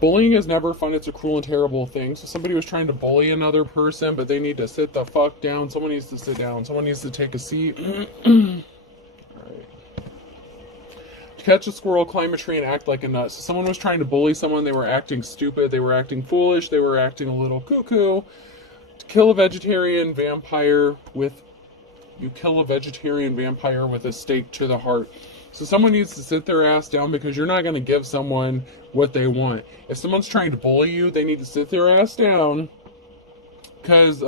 Bullying is never fun. It's a cruel and terrible thing. So somebody was trying to bully another person, but they need to sit the fuck down. Someone needs to sit down. Someone needs to take a seat. Alright. Catch a squirrel, climb a tree, and act like a nut. So someone was trying to bully someone. They were acting stupid. They were acting foolish. They were acting a little cuckoo. To kill a vegetarian vampire with... You kill a vegetarian vampire with a stake to the heart. So someone needs to sit their ass down because you're not going to give someone what they want. If someone's trying to bully you, they need to sit their ass down because,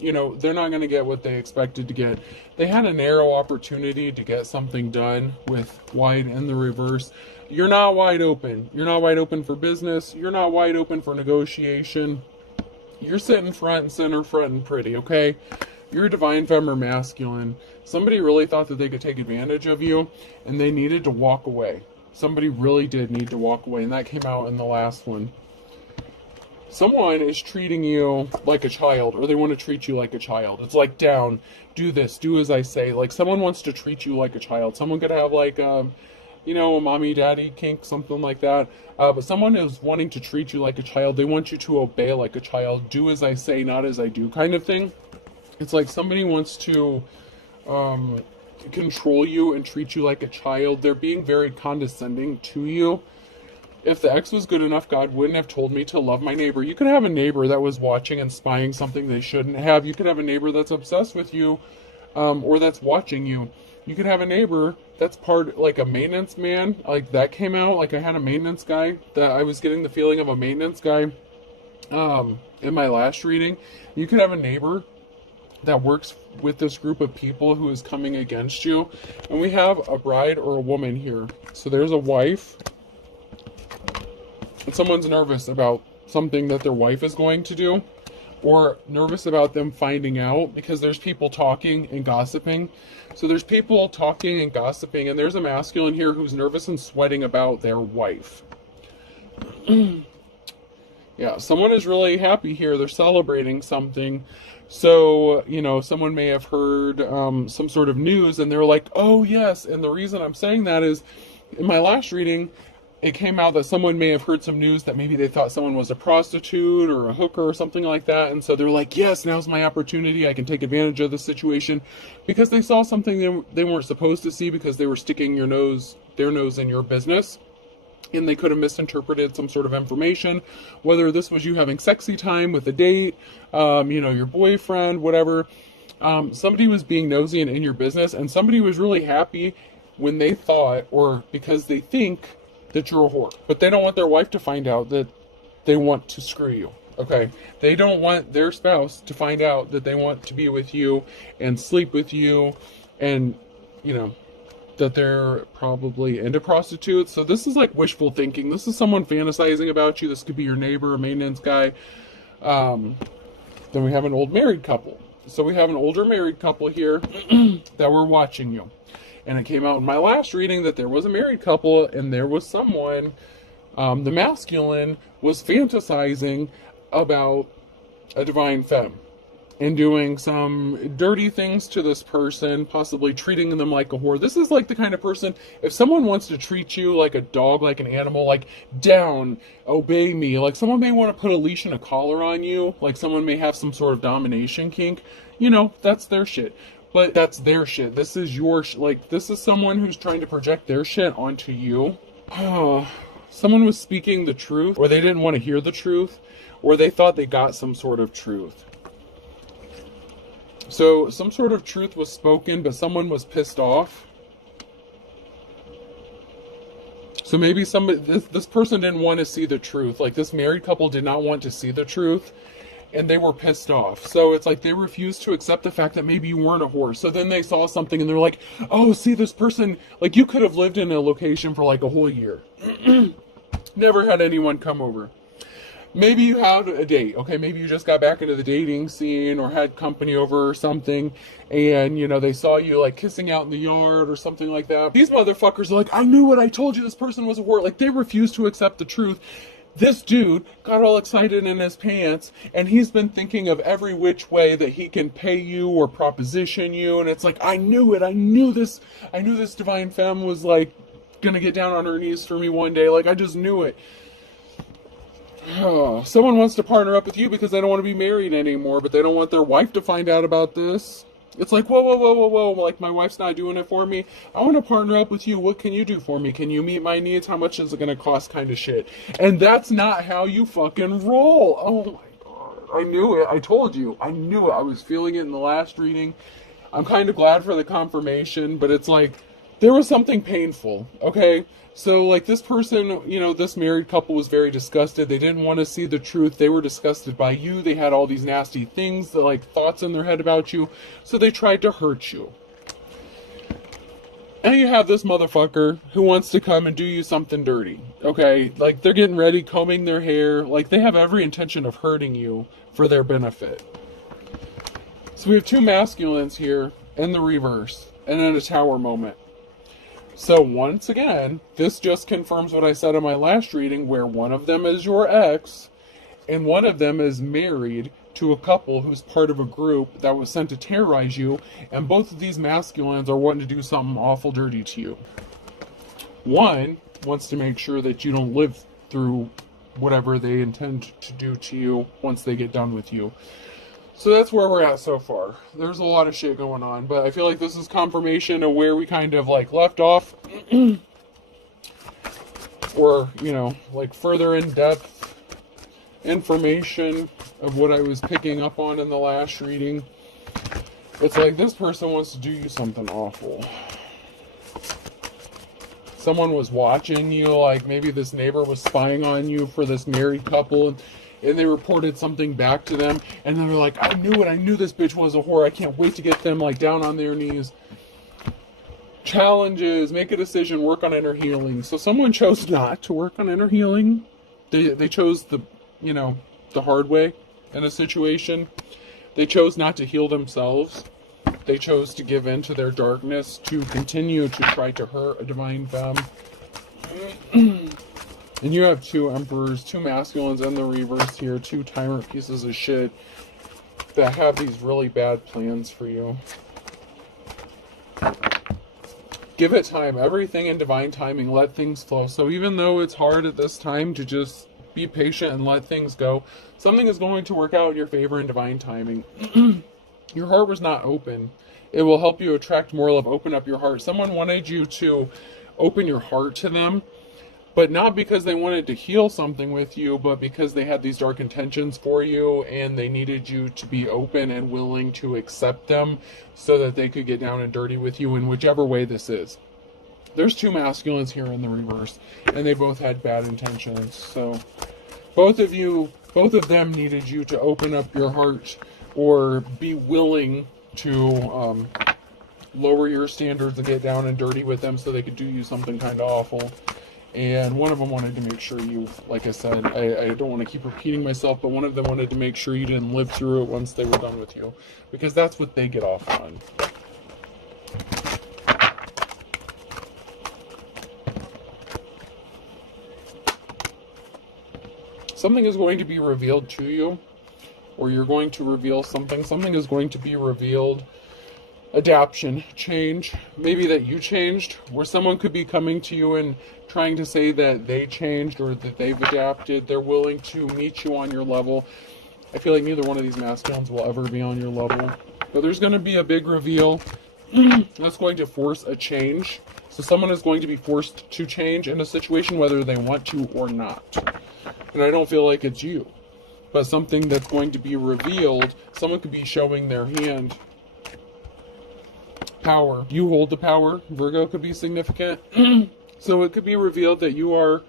you know, they're not going to get what they expected to get. They had a narrow opportunity to get something done with wide in the reverse. You're not wide open. You're not wide open for business. You're not wide open for negotiation. You're sitting front and center, front and pretty, okay? You're a divine femme or masculine. Somebody really thought that they could take advantage of you, and they needed to walk away. Somebody really did need to walk away, and that came out in the last one. Someone is treating you like a child, or they want to treat you like a child. It's like, down, do this, do as I say. Like, someone wants to treat you like a child. Someone could have, like, you know, a mommy-daddy kink, something like that. But someone is wanting to treat you like a child. They want you to obey like a child. Do as I say, not as I do, kind of thing. It's like somebody wants to control you and treat you like a child. They're being very condescending to you. If the ex was good enough, God wouldn't have told me to love my neighbor. You could have a neighbor that was watching and spying something they shouldn't have. You could have a neighbor that's obsessed with you, or that's watching you. You could have a neighbor that's part, like a maintenance man. Like, that came out. Like, I had a maintenance guy that I was getting the feeling of a maintenance guy in my last reading. You could have a neighbor that works with this group of people who is coming against you. And we have a bride or a woman here. So there's a wife. And someone's nervous about something that their wife is going to do. Or nervous about them finding out, because there's people talking and gossiping. So there's people talking and gossiping, and there's a masculine here who's nervous and sweating about their wife. Yeah, someone is really happy here. They're celebrating something. So, you know, someone may have heard some sort of news, and they're like, oh, yes. And the reason I'm saying that is, in my last reading, it came out that someone may have heard some news that maybe they thought someone was a prostitute or a hooker or something like that. And so they're like, yes, now's my opportunity. I can take advantage of the situation, because they saw something they weren't supposed to see, because they were sticking their nose in your business. And they could have misinterpreted some sort of information, whether this was you having sexy time with a date, you know, your boyfriend, whatever. Somebody was being nosy and in your business, and somebody was really happy when they thought, or because they think, that you're a whore. But they don't want their wife to find out that they want to screw you, okay? They don't want their spouse to find out that they want to be with you and sleep with you, and, you know, that they're probably into prostitutes. So this is like wishful thinking. This is someone fantasizing about you. This could be your neighbor, a maintenance guy. Then we have an old married couple. So we have an older married couple here that were watching you. And it came out in my last reading that there was a married couple, and there was someone, the masculine, was fantasizing about a divine femme and doing some dirty things to this person, possibly treating them like a whore. This is like the kind of person, if someone wants to treat you like a dog, like an animal, like, down, obey me, like someone may want to put a leash and a collar on you, like someone may have some sort of domination kink, you know, that's their shit. But that's their shit. This is your like, this is someone who's trying to project their shit onto you. Someone was speaking the truth, or they didn't want to hear the truth, or they thought they got some sort of truth. So some sort of truth was spoken, but someone was pissed off. So maybe this person didn't want to see the truth. Like, this married couple did not want to see the truth, and they were pissed off. So it's like they refused to accept the fact that maybe you weren't a whore. So then they saw something and they're like, oh, see, this person, like, you could have lived in a location for like a whole year. Never had anyone come over. Maybe you had a date, okay? Maybe you just got back into the dating scene or had company over or something, and, you know, they saw you, like, kissing out in the yard or something like that. These motherfuckers are like, I knew what I told you, this person was a whore. Like, they refused to accept the truth. This dude got all excited in his pants, and he's been thinking of every which way that he can pay you or proposition you, and it's like, I knew it, I knew this divine femme was, like, gonna get down on her knees for me one day, like, I just knew it. Oh, someone wants to partner up with you because they don't want to be married anymore, but they don't want their wife to find out about this. It's like, whoa, whoa, whoa, whoa, whoa. Like, my wife's not doing it for me. I want to partner up with you. What can you do for me? Can you meet my needs? How much is it going to cost? Kind of shit. And that's not how you fucking roll. Oh my God. I knew it. I told you. I knew it. I was feeling it in the last reading. I'm kind of glad for the confirmation, but it's like, there was something painful, okay? So, like, this person, you know, this married couple was very disgusted. They didn't want to see the truth. They were disgusted by you. They had all these nasty things, like, thoughts in their head about you. So they tried to hurt you. And you have this motherfucker who wants to come and do you something dirty, okay? Like, they're getting ready, combing their hair. Like, they have every intention of hurting you for their benefit. So we have two masculines here in the reverse, and then a tower moment. So once again, this just confirms what I said in my last reading, where one of them is your ex, and one of them is married to a couple who's part of a group that was sent to terrorize you, and both of these masculines are wanting to do something awful dirty to you. One wants to make sure that you don't live through whatever they intend to do to you once they get done with you. So that's where we're at so far. There's a lot of shit going on, but I feel like this is confirmation of where we kind of like left off. Or, you know, like further in-depth information of what I was picking up on in the last reading. It's like this person wants to do you something awful. Someone was watching you, like maybe this neighbor was spying on you for this married couple, and they reported something back to them, and then they're like, I knew it, I knew this bitch was a whore, I can't wait to get them like down on their knees. Challenges, make a decision, work on inner healing. So someone chose not to work on inner healing. They chose the, you know, the hard way in a situation. They chose not to heal themselves. They chose to give in to their darkness, to continue to try to hurt a divine femme. And you have two emperors, two masculines in the reverse here, two tyrant pieces of shit that have these really bad plans for you. Give it time. Everything in divine timing. Let things flow. So even though it's hard at this time to just be patient and let things go, something is going to work out in your favor in divine timing. Your heart was not open. It will help you attract more love. Open up your heart. Someone wanted you to open your heart to them, but not because they wanted to heal something with you, but because they had these dark intentions for you, and they needed you to be open and willing to accept them so that they could get down and dirty with you in whichever way this is. There's two masculines here in the reverse, and they both had bad intentions. So both of them needed you to open up your heart or be willing to lower your standards and get down and dirty with them so they could do you something kind of awful. And one of them wanted to make sure you, like I said, I don't want to keep repeating myself, but one of them wanted to make sure you didn't live through it once they were done with you, because that's what they get off on. Something is going to be revealed to you, or you're going to reveal something. Something is going to be revealed. Adaption, change, maybe that you changed, where someone could be coming to you and trying to say that they changed or that they've adapted. They're willing to meet you on your level. I feel like neither one of these masculines will ever be on your level, but there's going to be a big reveal that's going to force a change. So someone is going to be forced to change in a situation whether they want to or not. And I don't feel like it's you, but something that's going to be revealed. Someone could be showing their hand. Power. You hold the power. Virgo could be significant. So it could be revealed that you are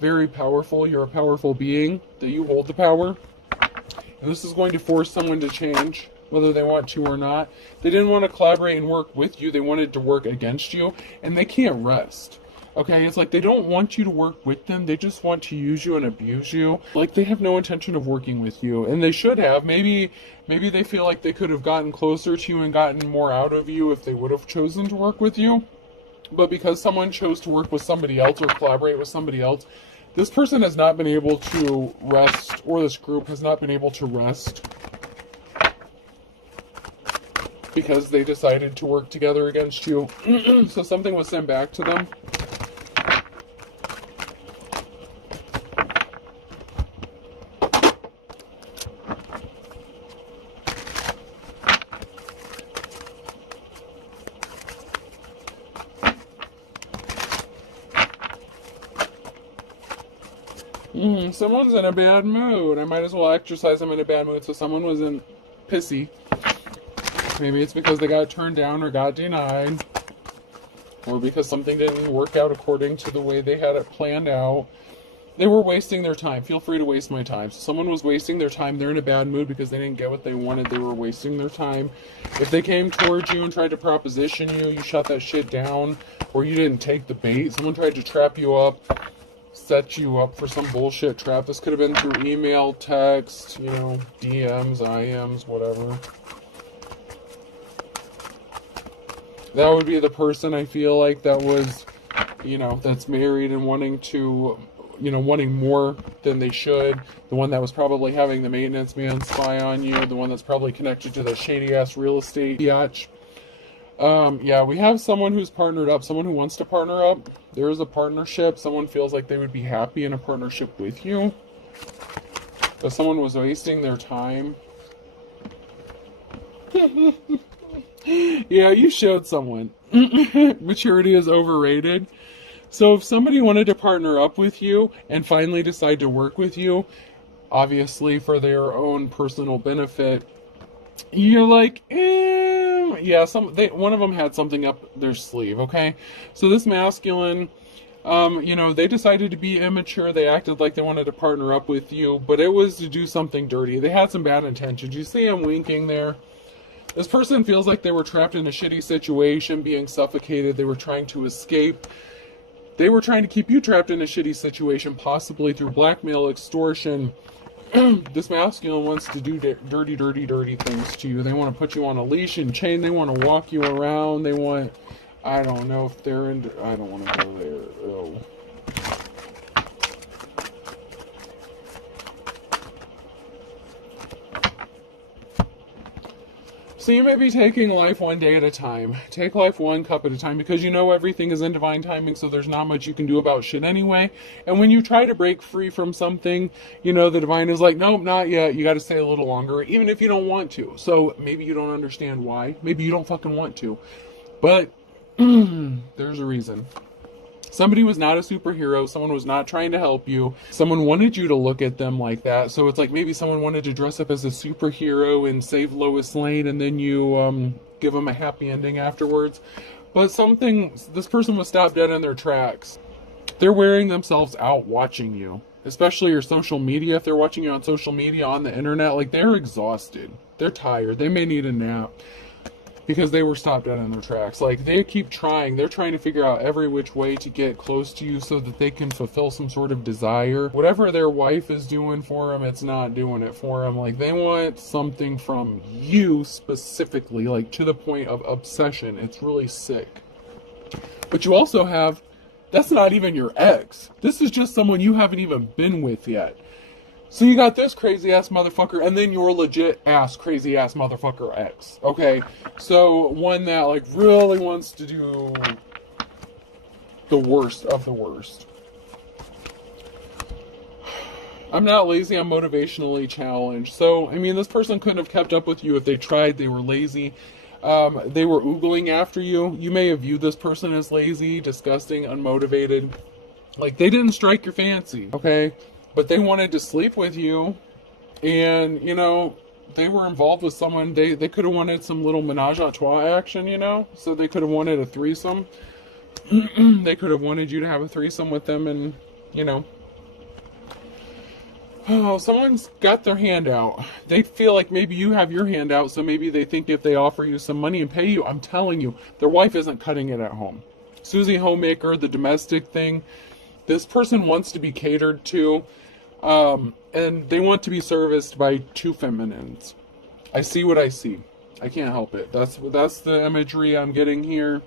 very powerful. You're a powerful being. That you hold the power. And this is going to force someone to change, whether they want to or not. They didn't want to collaborate and work with you. They wanted to work against you. And they can't rest. Okay, it's like they don't want you to work with them. They just want to use you and abuse you. Like they have no intention of working with you. And they should have. Maybe they feel like they could have gotten closer to you and gotten more out of you if they would have chosen to work with you. But because someone chose to work with somebody else or collaborate with somebody else, this person has not been able to rest, or this group has not been able to rest because they decided to work together against you. So something was sent back to them. Someone's in a bad mood. I might as well exercise them in a bad mood. So someone was in pissy. Maybe it's because they got turned down or got denied. Or because something didn't work out according to the way they had it planned out. They were wasting their time. Feel free to waste my time. So someone was wasting their time. They're in a bad mood because they didn't get what they wanted. They were wasting their time. If they came towards you and tried to proposition you, you shut that shit down. Or you didn't take the bait. Someone tried to trap you up, set you up for some bullshit trap. This could have been through email, text, DMs, IMs, whatever. That would be the person I feel like that was, that's married and wanting to, wanting more than they should. The one that was probably having the maintenance man spy on you. The one that's probably connected to the shady ass real estate biatch. Yeah, we have someone who's partnered up, someone who wants to partner up. There is a partnership. Someone feels like they would be happy in a partnership with you. But someone was wasting their time. Yeah, you showed someone. Maturity is overrated. So if somebody wanted to partner up with you and finally decide to work with you, obviously for their own personal benefit, you're like, yeah, one of them had something up their sleeve, okay? So this masculine, they decided to be immature. They acted like they wanted to partner up with you, but it was to do something dirty. They had some bad intentions. You see him winking there? This person feels like they were trapped in a shitty situation, being suffocated. They were trying to escape. They were trying to keep you trapped in a shitty situation, possibly through blackmail, extortion. This masculine wants to do dirty, dirty, dirty things to you. They want to put you on a leash and chain. They want to walk you around. They want, I don't know if they're into, I don't want to go there. Oh. So you may be taking life one day at a time. Take life one cup at a time, because everything is in divine timing, so there's not much you can do about shit anyway. And when you try to break free from something, the divine is like, nope, not yet. You got to stay a little longer, even if you don't want to. So maybe you don't understand why. Maybe you don't fucking want to. But there's a reason. Somebody was not a superhero. Someone was not trying to help you. Someone wanted you to look at them like that. So it's like maybe someone wanted to dress up as a superhero and save Lois Lane, and then you give them a happy ending afterwards. But this person was stopped dead in their tracks. They're wearing themselves out watching you, especially your social media. If they're watching you on social media, on the internet, like, they're exhausted. They're tired. They may need a nap. Because they were stopped dead in their tracks. Like, they keep trying. They're trying to figure out every which way to get close to you so that they can fulfill some sort of desire. Whatever their wife is doing for them, it's not doing it for them. Like, they want something from you specifically, like, to the point of obsession. It's really sick. But you also have, that's not even your ex. This is just someone you haven't even been with yet. So you got this crazy ass motherfucker, and then your legit ass crazy ass motherfucker ex. Okay, so one that like really wants to do the worst of the worst. I'm not lazy, I'm motivationally challenged. So, I mean, this person couldn't have kept up with you if they tried. They were lazy. They were oogling after you. You may have viewed this person as lazy, disgusting, unmotivated. Like, they didn't strike your fancy, okay? But they wanted to sleep with you, and, they were involved with someone. They could have wanted some little menage a trois action, So they could have wanted a threesome. They could have wanted you to have a threesome with them, and, oh, someone's got their hand out. They feel like maybe you have your hand out, so maybe they think if they offer you some money and pay you, I'm telling you, their wife isn't cutting it at home. Susie Homemaker, the domestic thing. This person wants to be catered to. And they want to be serviced by two feminines. I see what I see. I can't help it. That's the imagery I'm getting here.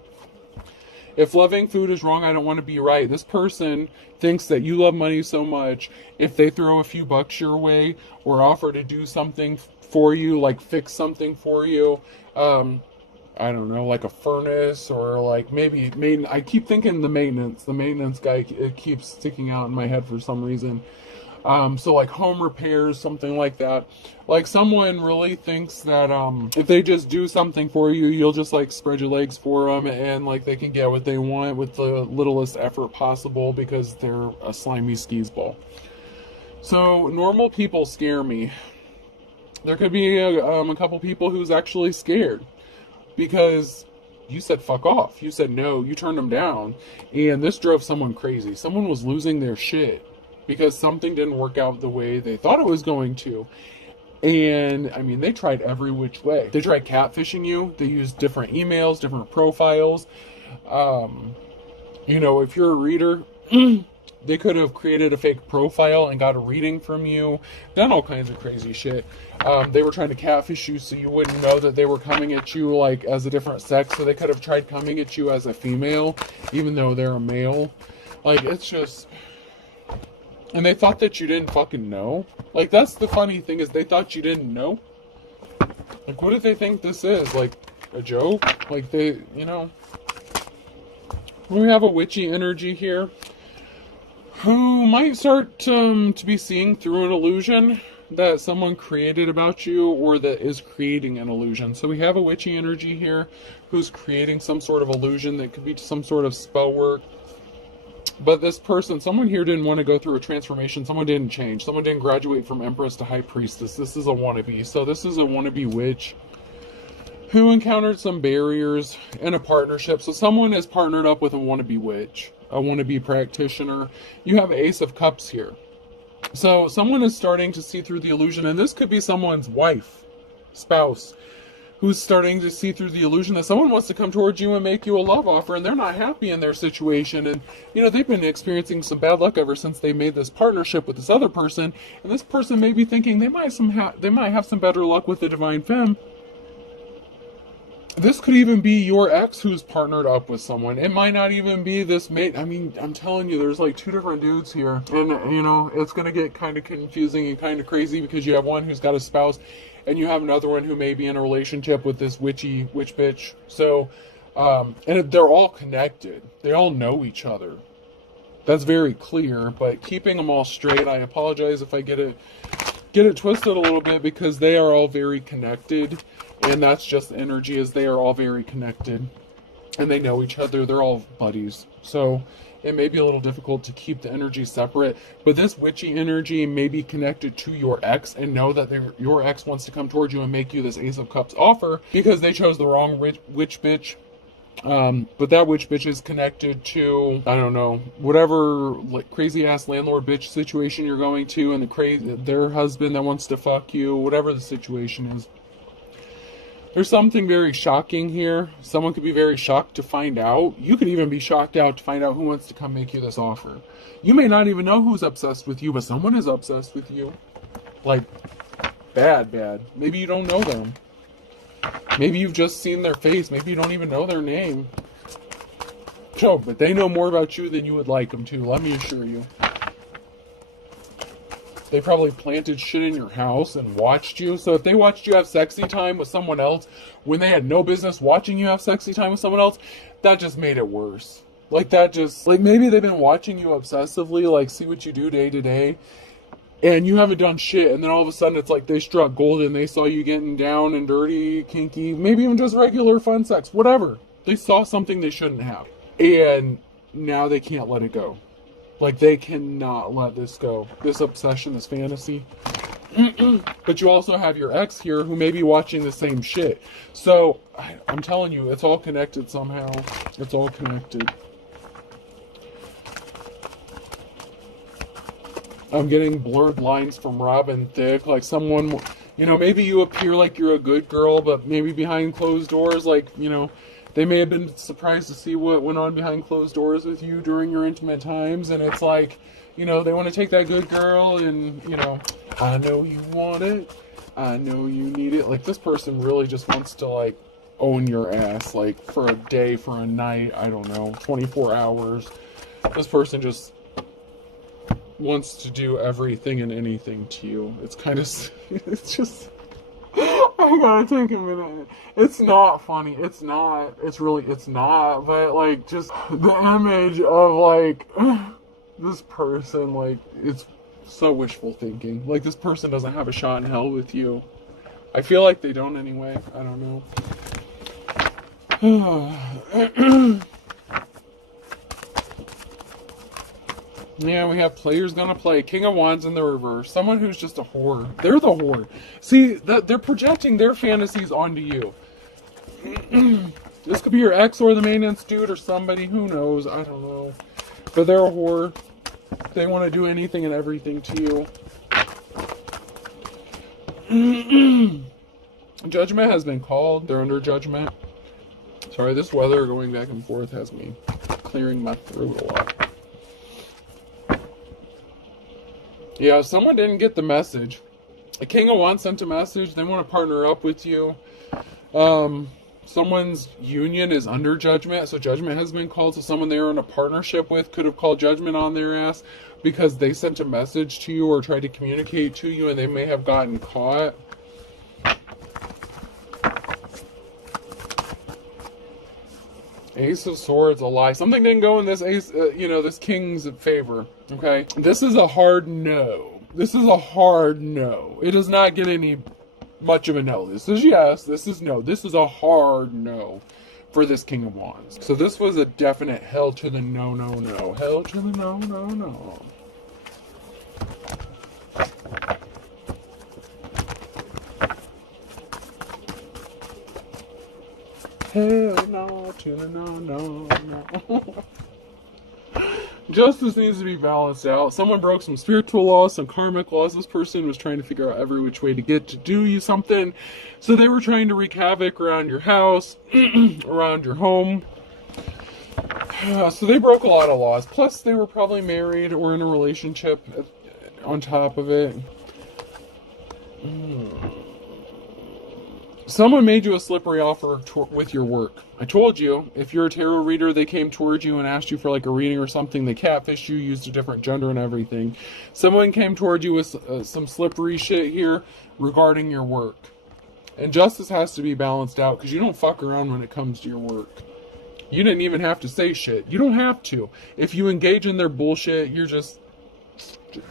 If loving food is wrong, I don't want to be right. This person thinks that you love money so much, if they throw a few bucks your way or offer to do something for you, like fix something for you, I don't know, like a furnace, or like maybe I keep thinking the maintenance guy, it keeps sticking out in my head for some reason. So like home repairs, something like that. Like, someone really thinks that if they just do something for you, you'll just like spread your legs for them, and like they can get what they want with the littlest effort possible because they're a slimy skis ball. So normal people scare me. There could be a couple people who's actually scared because you said fuck off. You said no. You turned them down. And this drove someone crazy. Someone was losing their shit because something didn't work out the way they thought it was going to. And I mean, they tried every which way. They tried catfishing you. They used different emails, different profiles. You know, if you're a reader, they could have created a fake profile and got a reading from you. Done all kinds of crazy shit. They were trying to catfish you so you wouldn't know that they were coming at you like as a different sex. So they could have tried coming at you as a female, even though they're a male. Like, it's just... And they thought that you didn't fucking know. Like, that's the funny thing, is they thought you didn't know. Like, what do they think this is? Like, a joke? Like, they, you know... We have a witchy energy here, who might start to be seeing through an illusion that someone created about you, or that is creating an illusion. So we have a witchy energy here who's creating some sort of illusion that could be some sort of spell work. But this person, someone here didn't want to go through a transformation. Someone didn't change. Someone didn't graduate from Empress to High Priestess. This is a wannabe. So this is a wannabe witch who encountered some barriers in a partnership. So someone is partnered up with a wannabe witch, a wannabe practitioner. You have Ace of Cups here. So someone is starting to see through the illusion, and this could be someone's wife, spouse, who's starting to see through the illusion that someone wants to come towards you and make you a love offer, and they're not happy in their situation. And, you know, they've been experiencing some bad luck ever since they made this partnership with this other person, and this person may be thinking they might have some better luck with the Divine Femme. This could even be your ex who's partnered up with someone. It might not even be this mate. I mean, I'm telling you, there's like two different dudes here. And, you know, it's going to get kind of confusing and kind of crazy because you have one who's got a spouse and you have another one who may be in a relationship with this witch bitch. So, and they're all connected. They all know each other. That's very clear, but keeping them all straight, I apologize if I get it twisted a little bit, because they are all very connected. And that's just the energy, is they are all very connected and they know each other. They're all buddies. So it may be a little difficult to keep the energy separate, but this witchy energy may be connected to your ex and know that your ex wants to come towards you and make you this Ace of Cups offer because they chose the wrong witch bitch. But that witch bitch is connected to, I don't know, whatever like crazy ass landlord bitch situation you're going to, and their husband that wants to fuck you, whatever the situation is. There's something very shocking here. Someone could be very shocked to find out. You could even be shocked out to find out who wants to come make you this offer. You may not even know who's obsessed with you, but someone is obsessed with you. Like, bad. Maybe you don't know them. Maybe you've just seen their face. Maybe you don't even know their name. So, but they know more about you than you would like them to, let me assure you. They probably planted shit in your house and watched you. So if they watched you have sexy time with someone else when they had no business watching you have sexy time with someone else, that just made it worse. Like, maybe they've been watching you obsessively, like, see what you do day to day, and you haven't done shit, and then all of a sudden it's like they struck gold and they saw you getting down and dirty, kinky, maybe even just regular fun sex, whatever. They saw something they shouldn't have, and now they can't let it go. Like, they cannot let this go. This obsession, this fantasy. But you also have your ex here who may be watching the same shit. So, I'm telling you, it's all connected somehow. It's all connected. I'm getting blurred lines from Robin Thicke. Like, someone, you know, maybe you appear like you're a good girl, but maybe behind closed doors, like, you know, they may have been surprised to see what went on behind closed doors with you during your intimate times. And it's like, you know, they want to take that good girl and, you know, I know you want it. I know you need it. Like, this person really just wants to, like, own your ass, like, for a day, for a night, I don't know, 24 hours. This person just wants to do everything and anything to you. It's kind of, it's just... I gotta take a minute. It's not funny. It's not. It's not. But, like, just the image of, like, this person, like, it's so wishful thinking. Like, this person doesn't have a shot in hell with you. I feel like they don't anyway. I don't know. Yeah, we have players gonna play. King of Wands in the reverse. Someone who's just a whore. They're the whore. See, that they're projecting their fantasies onto you. This could be your ex or the maintenance dude or somebody. Who knows? I don't know. But they're a whore. They want to do anything and everything to you. Judgment has been called. They're under judgment. Sorry, this weather going back and forth has me clearing my throat a lot. Yeah, someone didn't get the message. A King of Wands sent a message. They want to partner up with you. Someone's union is under judgment, so judgment has been called. So someone they were in a partnership with could have called judgment on their ass because they sent a message to you or tried to communicate to you, and they may have gotten caught. Ace of Swords, a lie. Something didn't go in this ace, this king's favor. Okay, this is a hard no. This is a hard no. It does not get any much of a no. This is yes. This is no. This is a hard no for this King of Wands. So this was a definite hell to the no, no, no. Hell to the no, no, no. Hell no to the no, no, no. Justice needs to be balanced out. Someone broke some spiritual laws, some karmic laws. This person was trying to figure out every which way to get to do you something. So they were trying to wreak havoc around your house, around your home. So they broke a lot of laws. Plus, they were probably married or in a relationship on top of it. Someone made you a slippery offer with your work. I told you, if you're a tarot reader, they came towards you and asked you for like a reading or something. They catfished you, used a different gender and everything. Someone came towards you with some slippery shit here regarding your work. And justice has to be balanced out because you don't fuck around when it comes to your work. You didn't even have to say shit. You don't have to. If you engage in their bullshit, you're just,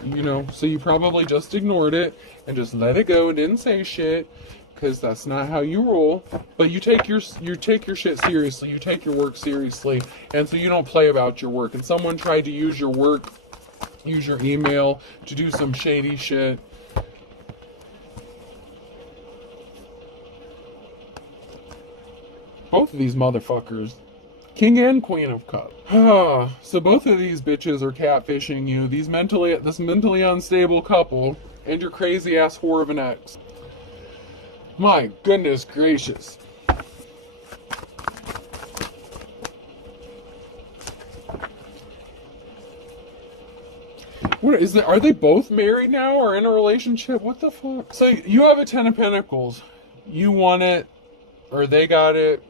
so you probably just ignored it and just let it go and didn't say shit. Because that's not how you roll. But you take your shit seriously. You take your work seriously. And so you don't play about your work. And someone tried to use your work, use your email to do some shady shit. Both of these motherfuckers. King and Queen of Cups. So both of these bitches are catfishing you. This mentally unstable couple and your crazy ass whore of an ex. My goodness gracious. What is it? Are they both married now or in a relationship? What the fuck? So you have a 10 of Pentacles. You want it, or they got it.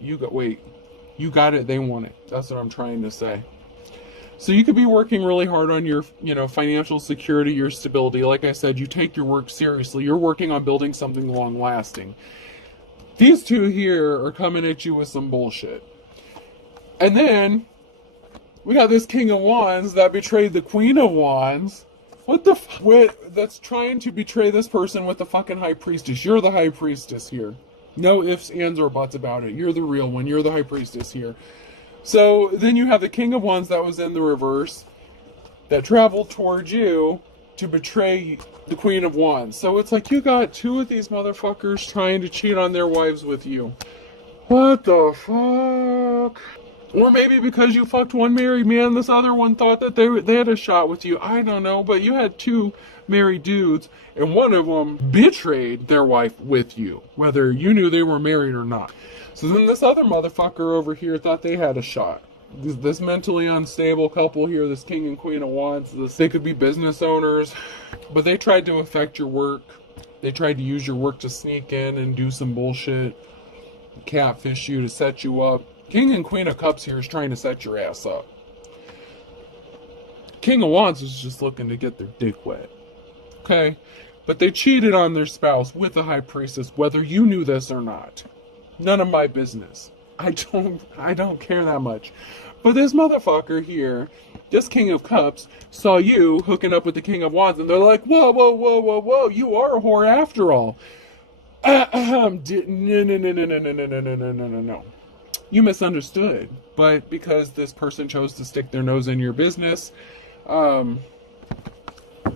You got it, they want it. That's what I'm trying to say. So you could be working really hard on your, financial security, your stability. Like I said, you take your work seriously. You're working on building something long lasting. These two here are coming at you with some bullshit. And then we got this King of Wands that betrayed the Queen of Wands. What the that's trying to betray this person with the fucking High Priestess. You're the High Priestess here. No ifs, ands, or buts about it. You're the real one. You're the High Priestess here. So then you have the King of Wands that was in the reverse that traveled towards you to betray the Queen of Wands. So it's like you got two of these motherfuckers trying to cheat on their wives with you. What the fuck? Or maybe because you fucked one married man, this other one thought that they had a shot with you. I don't know, but you had two married dudes, and one of them betrayed their wife with you, whether you knew they were married or not. So then this other motherfucker over here thought they had a shot. This mentally unstable couple here, this King and Queen of Wands, they could be business owners, but they tried to affect your work. They tried to use your work to sneak in and do some bullshit, catfish you to set you up. King and Queen of Cups here is trying to set your ass up. King of Wands is just looking to get their dick wet. Okay? But they cheated on their spouse with the High Priestess, whether you knew this or not. None of my business. I don't care that much. But this motherfucker here, this King of Cups, saw you hooking up with the King of Wands, and they're like, whoa, whoa, whoa, whoa, whoa, you are a whore after all. No. You misunderstood. But because this person chose to stick their nose in your business,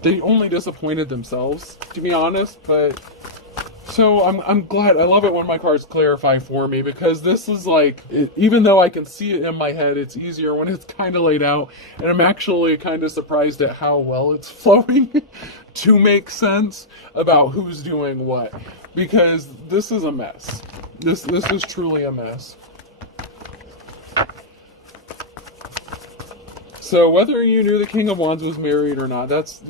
They only disappointed themselves, to be honest, but so I'm glad. I love it when my cards clarify for me, because this is like, even though I can see it in my head, it's easier when it's kind of laid out, and I'm actually kind of surprised at how well it's flowing to make sense about who's doing what, because this is a mess. This is truly a mess. So whether you knew the King of Wands was married or not, that's,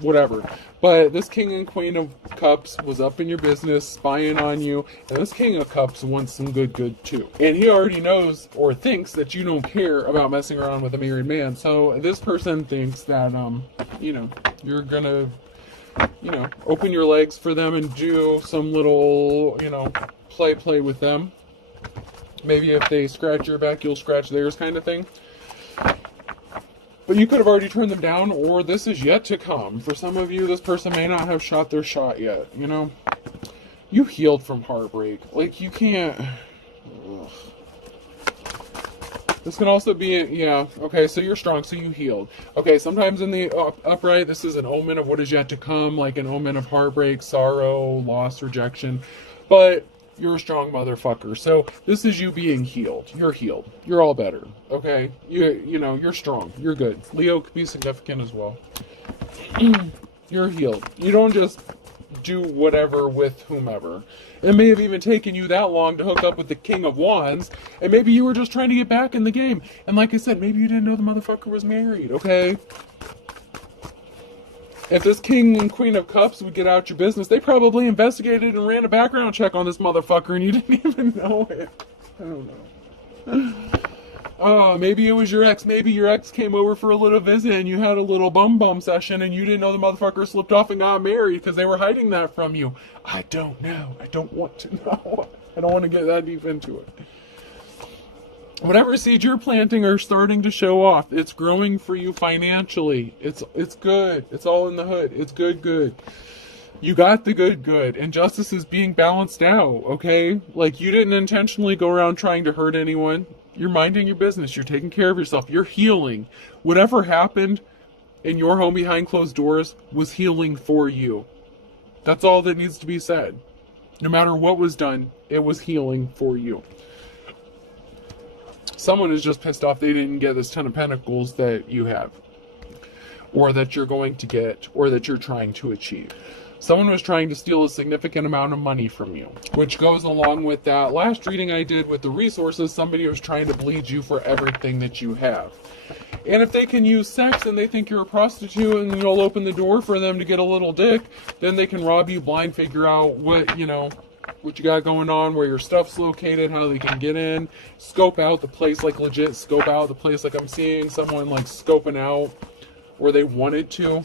whatever. But this King and Queen of Cups was up in your business, spying on you. And this King of Cups wants some good too. And he already knows or thinks that you don't care about messing around with a married man. So this person thinks that, you're gonna, open your legs for them and do some little, play with them. Maybe if they scratch your back, you'll scratch theirs, kind of thing. But you could have already turned them down, or this is yet to come. For some of you, this person may not have shot their shot yet, You healed from heartbreak. Like, you can't... Ugh. This can also be, okay, so you're strong, so you healed. Okay, sometimes in the upright, this is an omen of what is yet to come, like an omen of heartbreak, sorrow, loss, rejection. But you're a strong motherfucker. So this is you being healed. You're healed. You're all better. Okay? You're strong. You're good. Leo could be significant as well. You're healed. You don't just do whatever with whomever. It may have even taken you that long to hook up with the King of Wands, and maybe you were just trying to get back in the game. And like I said, maybe you didn't know the motherfucker was married, okay? If this King and Queen of Cups would get out your business, they probably investigated and ran a background check on this motherfucker and you didn't even know it. I don't know. Oh, maybe it was your ex. Maybe your ex came over for a little visit and you had a little bum session and you didn't know the motherfucker slipped off and got married because they were hiding that from you. I don't know. I don't want to know. I don't want to get that deep into it. Whatever seeds you're planting are starting to show off. It's growing for you financially. It's good. It's all in the hood. It's good. You got the good. And justice is being balanced out, okay? Like, you didn't intentionally go around trying to hurt anyone. You're minding your business. You're taking care of yourself. You're healing. Whatever happened in your home behind closed doors was healing for you. That's all that needs to be said. No matter what was done, it was healing for you. Someone is just pissed off they didn't get this 10 of Pentacles that you have, or that you're going to get, or that you're trying to achieve. Someone was trying to steal a significant amount of money from you, which goes along with that last reading I did with the resources. Somebody was trying to bleed you for everything that you have. And if they can use sex and they think you're a prostitute and you'll open the door for them to get a little dick, then they can rob you blind, figure out what you got going on, where your stuff's located, how they can get in, scope out the place, like legit scope out the place. Like I'm seeing someone like scoping out where they wanted to.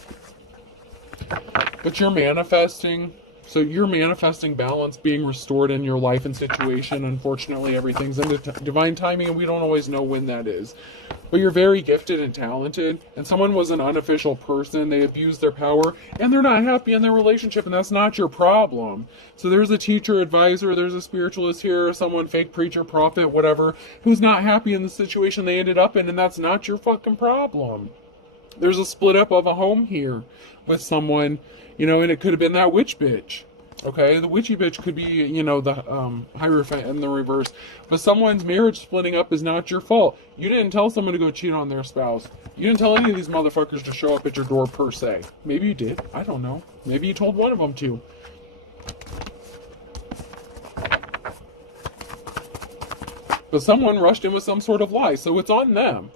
But you're manifesting. So you're manifesting balance being restored in your life and situation. Unfortunately, everything's in divine timing and we don't always know when that is. But you're very gifted and talented, and someone was an unofficial person. They abused their power and they're not happy in their relationship, and that's not your problem. So there's a teacher, advisor, there's a spiritualist here, someone, fake preacher, prophet, whatever, who's not happy in the situation they ended up in, and that's not your fucking problem. There's a split up of a home here with someone, and it could have been that witch bitch. Okay, the witchy bitch could be, the Hierophant in the reverse. But someone's marriage splitting up is not your fault. You didn't tell someone to go cheat on their spouse. You didn't tell any of these motherfuckers to show up at your door per se. Maybe you did. I don't know. Maybe you told one of them to. But someone rushed in with some sort of lie, so it's on them.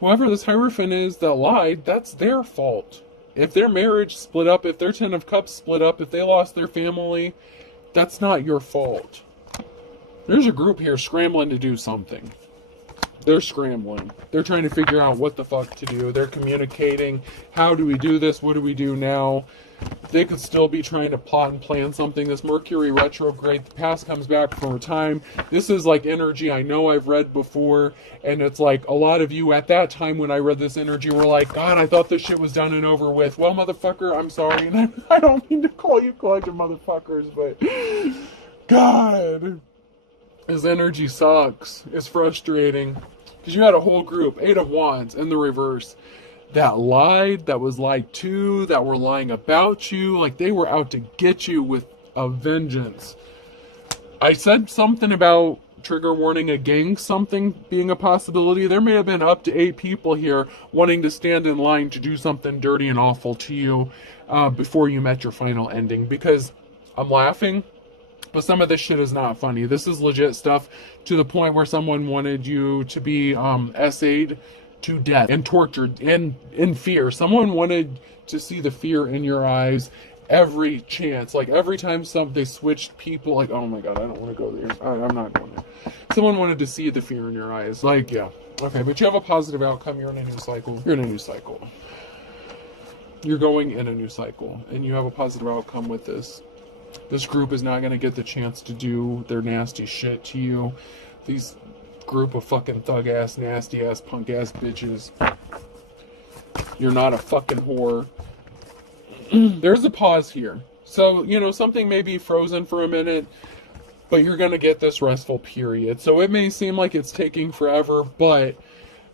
Whoever this Hierophant is that lied, that's their fault. If their marriage split up, if their 10 of Cups split up, if they lost their family, that's not your fault. There's a group here scrambling to do something. They're scrambling. They're trying to figure out what the fuck to do. They're communicating. How do we do this? What do we do now? They could still be trying to plot and plan something. This Mercury retrograde, the past comes back for a time. This is like energy I know I've read before. And it's like a lot of you at that time when I read this energy were like, God, I thought this shit was done and over with. Well, motherfucker, I'm sorry. And I don't mean to call you collective motherfuckers, but God, this energy sucks. It's frustrating. Because you had a whole group, 8 of Wands in the reverse. that lied, that was lied to, that were lying about you. Like, they were out to get you with a vengeance. I said something about, trigger warning, a gang something being a possibility. There may have been up to 8 people here wanting to stand in line to do something dirty and awful to you before you met your final ending. Because I'm laughing, but some of this shit is not funny. This is legit stuff, to the point where someone wanted you to be essayed to death and tortured and in fear. Someone wanted to see the fear in your eyes every chance. Like, every time they switched people, like, oh my god, I don't want to go there. I'm not going there. Someone wanted to see the fear in your eyes. Like, yeah. Okay, but you have a positive outcome. You're in a new cycle. You're in a new cycle. You're going in a new cycle, and you have a positive outcome with this. This group is not going to get the chance to do their nasty shit to you. These group of fucking thug-ass, nasty-ass, punk-ass bitches. You're not a fucking whore. There's a pause here. So, you know, something may be frozen for a minute, but you're going to get this restful period. So it may seem like it's taking forever, but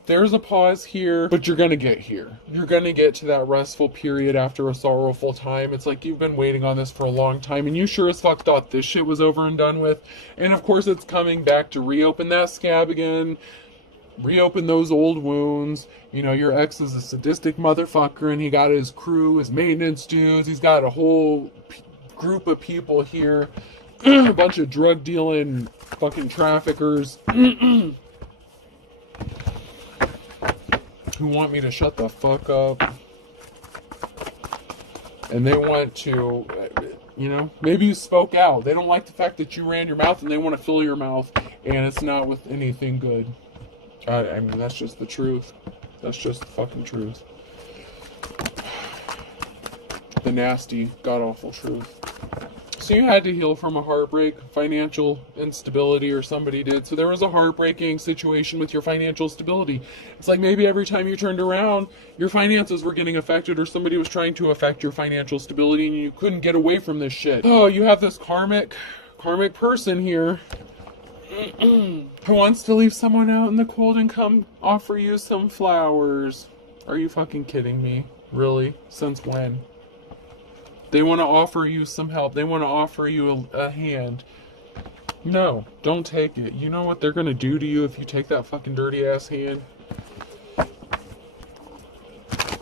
there's a pause here, but you're going to get here. You're going to get to that restful period after a sorrowful time. It's like you've been waiting on this for a long time, and you sure as fuck thought this shit was over and done with. And of course it's coming back to reopen that scab again, reopen those old wounds. You know, your ex is a sadistic motherfucker, and he got his crew, his maintenance dudes. He's got a whole group of people here, a bunch of drug dealing fucking traffickers who want me to shut the fuck up. And they want to, you know, maybe you spoke out. They don't like the fact that you ran your mouth, and they want to fill your mouth, and it's not with anything good. I mean, that's just the truth. That's just the fucking truth. The nasty, god-awful truth. So you had to heal from a heartbreak, financial instability, or somebody did. So there was a heartbreaking situation with your financial stability. It's like maybe every time you turned around, your finances were getting affected, or somebody was trying to affect your financial stability, and you couldn't get away from this shit. Oh, you have this karmic person here who wants to leave someone out in the cold and come offer you some flowers. Are you fucking kidding me? Really? Since when? They want to offer you some help. They want to offer you a hand. No, don't take it. You know what they're going to do to you if you take that fucking dirty ass hand?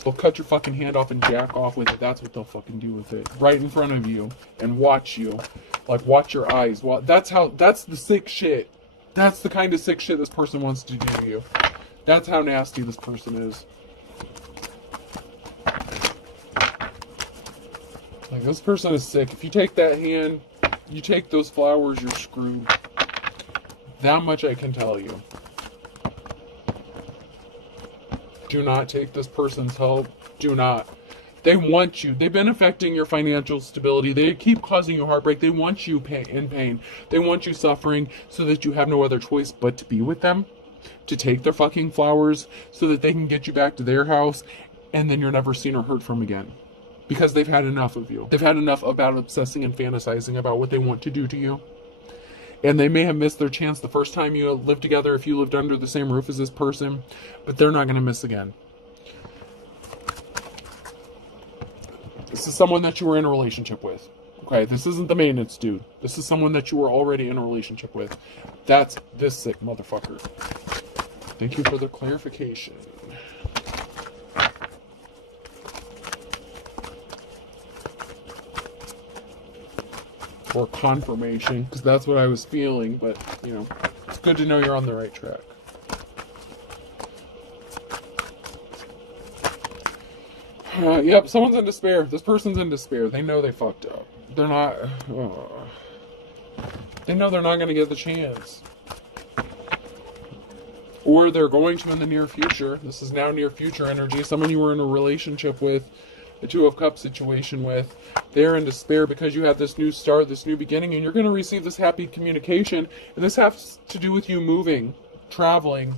They'll cut your fucking hand off and jack off with it. That's what they'll fucking do with it. Right in front of you. And watch you. Like, watch your eyes. Well, that's the sick shit. That's the kind of sick shit this person wants to do to you. That's how nasty this person is. Like, this person is sick. If you take that hand, you take those flowers, you're screwed. That much I can tell you. Do not take this person's help. Do not. They want you. They've been affecting your financial stability. They keep causing you heartbreak. They want you in pain. They want you suffering so that you have no other choice but to be with them. To take their fucking flowers so that they can get you back to their house, and then you're never seen or heard from again. Because they've had enough of you. They've had enough about obsessing and fantasizing about what they want to do to you. And they may have missed their chance the first time you lived together, if you lived under the same roof as this person, but they're not going to miss again. This is someone that you were in a relationship with. Okay, this isn't the maintenance dude. This is someone that you were already in a relationship with. That's this sick motherfucker. Thank you for the clarification. Or confirmation, because that's what I was feeling, but, you know, it's good to know you're on the right track. Yep, someone's in despair. This person's in despair. They know they fucked up. They're not... They know they're not going to get the chance. Or they're going to in the near future. This is now near future energy. Someone you were in a relationship with, the Two of Cups situation with, they're in despair because you have this new start, this new beginning, and you're going to receive this happy communication. And this has to do with you moving, traveling.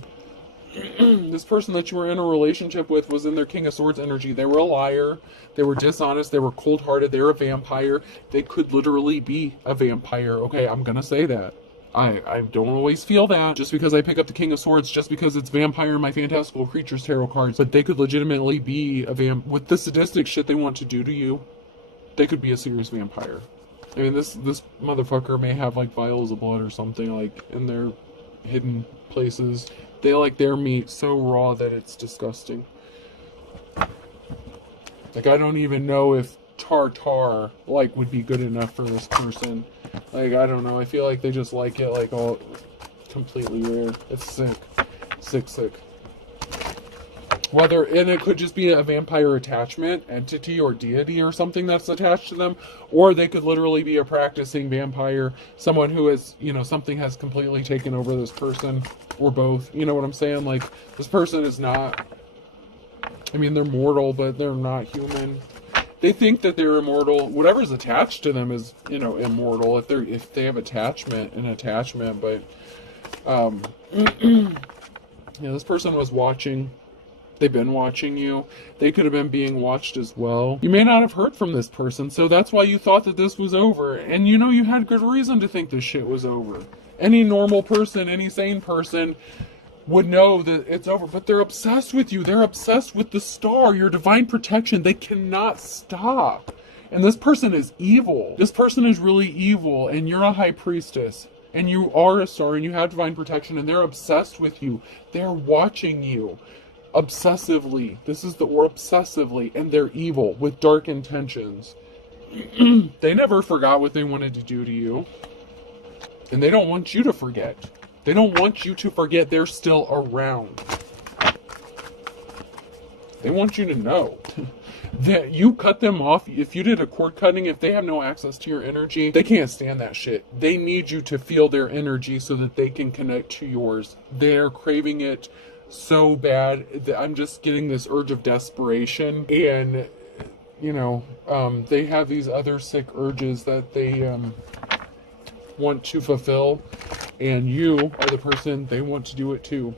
This person that you were in a relationship with was in their King of Swords energy. They were a liar. They were dishonest. They were cold-hearted. They were a vampire. They could literally be a vampire. Okay, I'm going to say that. I don't always feel that just because I pick up the King of Swords, just because it's vampire in my fantastical creatures tarot cards. But they could legitimately be a with the sadistic shit they want to do to you. They could be a serious vampire. I mean, this motherfucker may have like vials of blood or something like in their hidden places. They like their meat so raw that it's disgusting. Like, I don't even know if tartar like would be good enough for this person. Like, I don't know. I feel like they just like it like all completely rare. It's sick. Sick. And it could just be a vampire attachment, entity, or deity or something that's attached to them. Or they could literally be a practicing vampire, someone who is, something has completely taken over this person, or both. You know what I'm saying? Like, this person is not, they're mortal, but they're not human. They think that they're immortal. Whatever's attached to them is, immortal. If they have attachment, but, this person was watching. They've been watching you. They could have been being watched as well. You may not have heard from this person, so that's why you thought that this was over. And you had good reason to think this shit was over. Any normal person, any sane person would know that it's over, but they're obsessed with you. They're obsessed with the star, your divine protection. They cannot stop. And this person is evil. This person is really evil, and you're a high priestess. And you are a star, and you have divine protection, and they're obsessed with you. They're watching you. Obsessively. This is the word, obsessively, and they're evil with dark intentions. They never forgot what they wanted to do to you, and they don't want you to forget. They don't want you to forget they're still around. They want you to know that you cut them off. If you did a cord cutting, if they have no access to your energy, they can't stand that shit. They need you to feel their energy so that they can connect to yours. They're craving it so bad that I'm just getting this urge of desperation, and they have these other sick urges that they want to fulfill, and you are the person they want to do it to.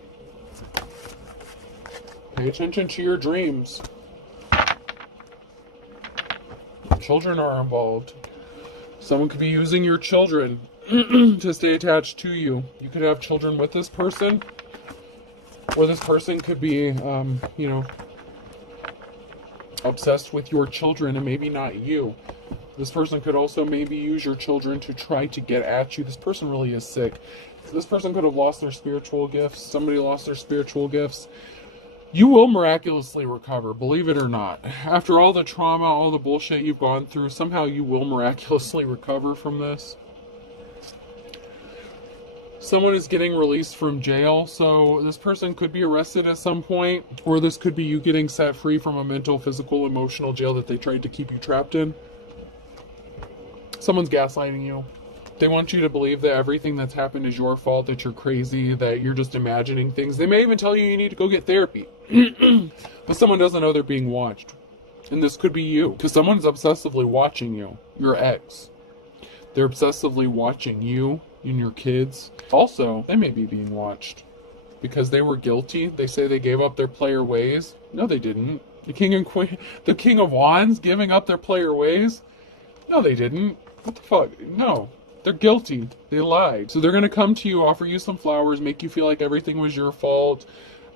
Pay attention to your dreams. Children are involved. Someone could be using your children to stay attached to you. You could have children with this person, or this person could be, obsessed with your children and maybe not you. This person could also maybe use your children to try to get at you. This person really is sick. This person could have lost their spiritual gifts. Somebody lost their spiritual gifts. You will miraculously recover, believe it or not. After all the trauma, all the bullshit you've gone through, somehow you will miraculously recover from this. Someone is getting released from jail, so this person could be arrested at some point, or this could be you getting set free from a mental, physical, emotional jail that they tried to keep you trapped in. Someone's gaslighting you. They want you to believe that everything that's happened is your fault, that you're crazy, that you're just imagining things. They may even tell you need to go get therapy. But someone doesn't know they're being watched. And this could be you, because someone's obsessively watching you, your ex. They're obsessively watching you and your kids. Also, they may be being watched because they were guilty. They say they gave up their player ways. No, they didn't. The king and queen, the king of wands giving up their player ways. No, they didn't. What the fuck? No, they're guilty. They lied. So they're going to come to you, offer you some flowers, make you feel like everything was your fault.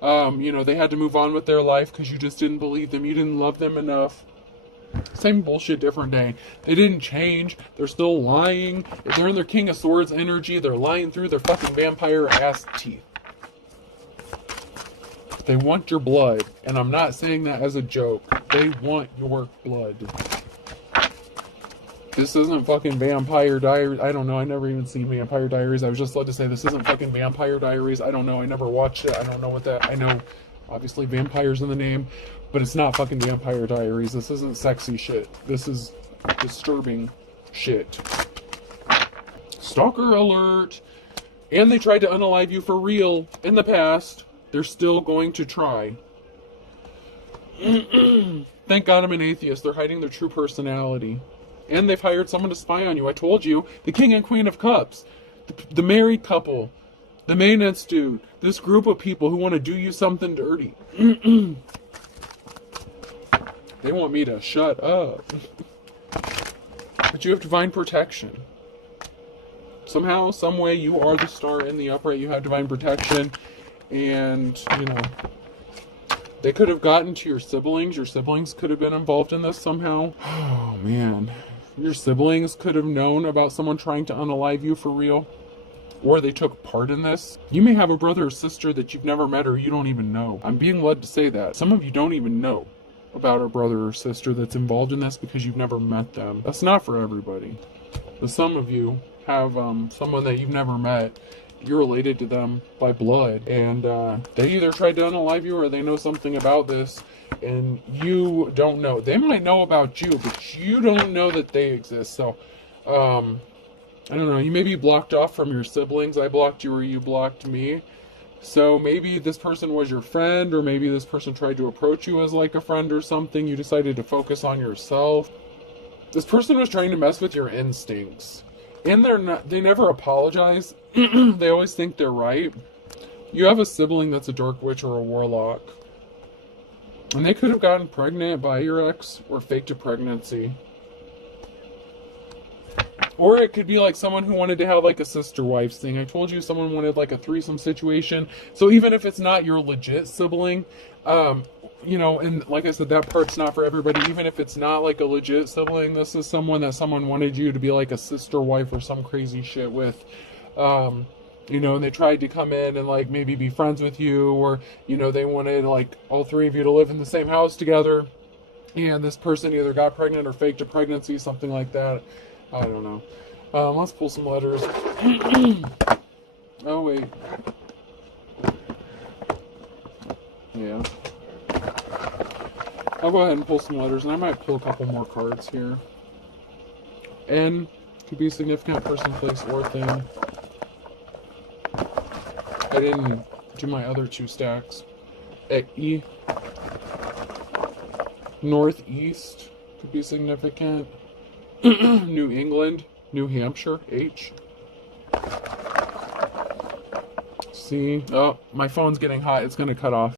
They had to move on with their life because you just didn't believe them. You didn't love them enough. Same bullshit, different day. They didn't change. They're still lying. If they're in their King of Swords energy, they're lying through their fucking vampire ass teeth. They want your blood. And I'm not saying that as a joke. They want your blood. This isn't fucking Vampire Diaries. I don't know. I never even seen Vampire Diaries. I was just led to say this isn't fucking Vampire Diaries. I don't know. I never watched it. I don't know what that... I know, obviously, vampires in the name. But it's not fucking Vampire Diaries. This isn't sexy shit. This is disturbing shit. Stalker alert. And they tried to unalive you for real in the past. They're still going to try. Thank God I'm an atheist. They're hiding their true personality. And they've hired someone to spy on you. I told you. The King and Queen of Cups. The married couple. The maintenance dude. This group of people who want to do you something dirty. They want me to shut up. But you have divine protection. Somehow, some way, you are the star in the upright. You have divine protection. And, you know, they could have gotten to your siblings. Your siblings could have been involved in this somehow. Oh, man. Your siblings could have known about someone trying to unalive you for real. Or they took part in this. You may have a brother or sister that you've never met or you don't even know. I'm being led to say that. Some of you don't even know about a brother or sister that's involved in this because you've never met them. That's not for everybody. But some of you have someone that you've never met. You're related to them by blood. And they either tried to unalive you or they know something about this and you don't know. They might know about you, but you don't know that they exist. So, I don't know, you may be blocked off from your siblings. I blocked you or you blocked me. So maybe this person was your friend, or maybe this person tried to approach you as like a friend or something. You decided to focus on yourself. This person was trying to mess with your instincts. And they never apologize. They always think they're right. You have a sibling that's a dark witch or a warlock. And they could have gotten pregnant by your ex or faked a pregnancy. Or it could be like someone who wanted to have like a sister wives thing. I told you someone wanted like a threesome situation. So even if it's not your legit sibling, you know, and like I said, that part's not for everybody. Even if it's not like a legit sibling, this is someone that someone wanted you to be like a sister wife or some crazy shit with. You know, and they tried to come in and like maybe be friends with you, or, you know, they wanted like all three of you to live in the same house together. And this person either got pregnant or faked a pregnancy, something like that. I don't know. Let's pull some letters. Oh, wait. Yeah. I'll go ahead and pull some letters, and I might pull a couple more cards here. N could be significant person, place, or thing. I didn't do my other two stacks. E. Northeast could be significant. New England, New Hampshire, H. C. Oh, my phone's getting hot. It's going to cut off.